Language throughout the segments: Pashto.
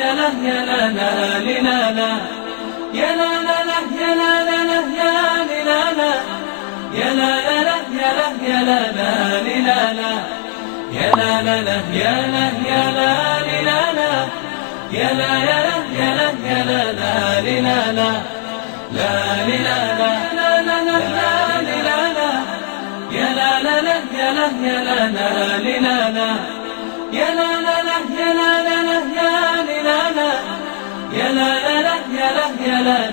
يا لا يا لا لا لا لا يا لا لا لا يا لا لا لا يا لا لا يا لا يا لا يا لا لا لا يا لا يا لا يا لا يا لا يا لا يا لا يا لا لا لا لا يا لا لا لا يا لا يا لا يا لا لا لا يا لا لا لا يا لا لا يا لا يا لا يا لا لا لا يا لا يا لا يا لا يا لا يا لا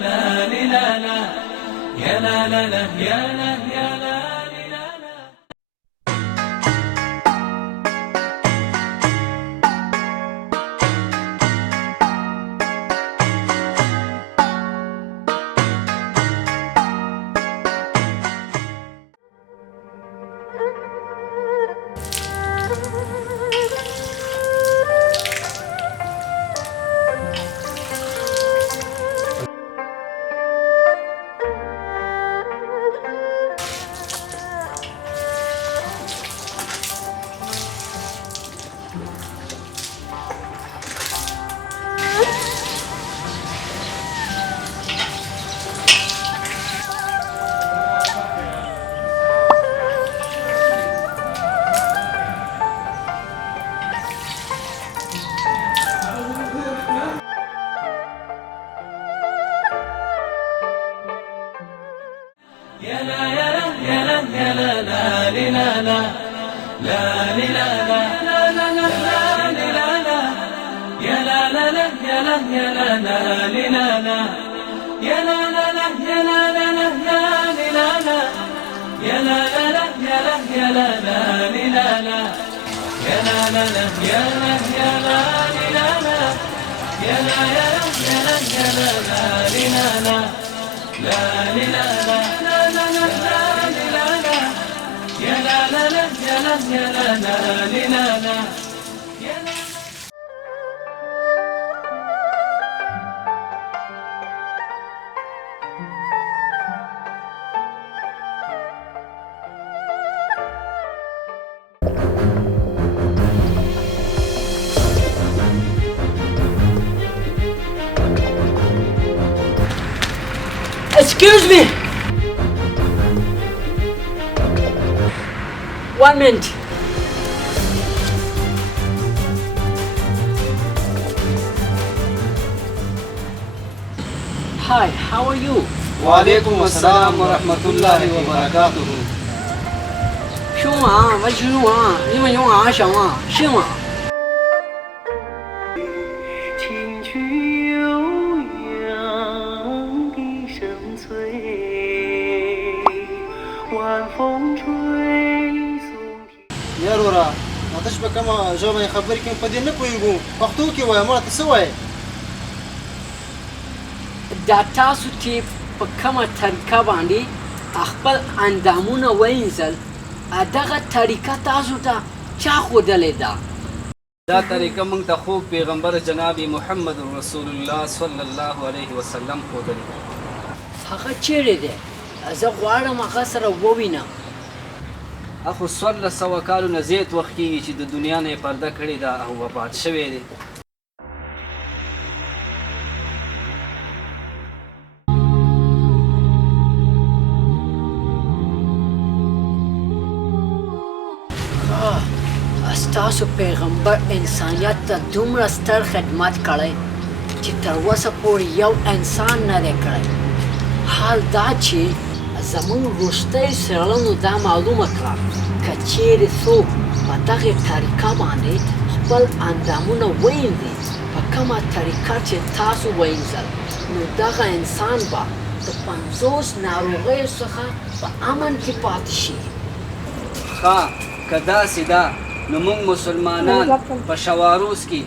يا لا لا لا لا لا لا لا يا لا لا لا يا لا يا لا لا يا لا لا لا يا لا لا لا يا لا لا لا يا لا يا لا لا يا لا لا لا يا لا يا لا يا لا يا لا يا لا يا لا لا لا يا لا لا لا يا لا يا لا لا Excuse me. 1 minute. Hi, how are you? وعليكم السلام ورحمة الله وبركاته. شو ما شنو你们用什么？是吗？听去悠扬的声催，晚风吹送天。 يا رورا ما تشبه كما جاوبني خبرك په دې نه پوهیږو پښتو کې وای ما ته څه وای دا تاسو چې په کومه طریقه باندې خپل اندامونه وینځل دغه طریقه تاسو ته چا ښودلې ده؟ دا طریقه موږ ته خوږ پیغمبر جناب محمد رسول الله صلی الله علیه وسلم ښودلې ده. هغه چیرې دی؟ زه غواړم هغه سره ووینم. اخو 1400 کالو نه زیات وخت کېږي چې د دنیا نه یې پرده کړې ده او وفات شوی دی. ستاسو پیغمبر انسانیت ته دومره ستر خدمت کړی چې تر اوسه پورې یو انسان نه دی کړی. حال دا چې زموږ وروستۍ څېړنو دا معلومه کړه که چیرې څوک په دغې طریقه باندې خپل اندامونه وینځي په کومه طریقه چې تاسو وینځل نو دغه انسان به د 50 ناروغیو څخه په امن کې پاتې شي. ښه که داسې ده نو موږ مسلمانان په شواروز کې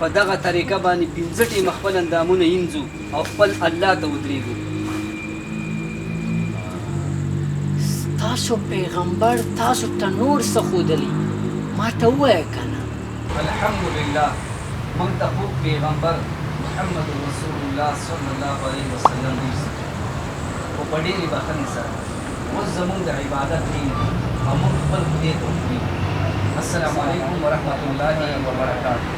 په دغه طریقه باندې 15 ټیمه خپل اندامونه وینځو او خپل الله ته ودرېږو. تاسو پیغمبر تاسو ته نور څه ښودلي ما ته ووایه که نه؟ الحمدلله موږ ته خوږ پیغمبر محمد رسول الله صلی الله علیه وسلم خو په ډېرې بښنې سره اوس زموږ د عبادت دین او موږ خپل خدای ته وکړو. السلام علیکم ورحمة الله وبرکاته.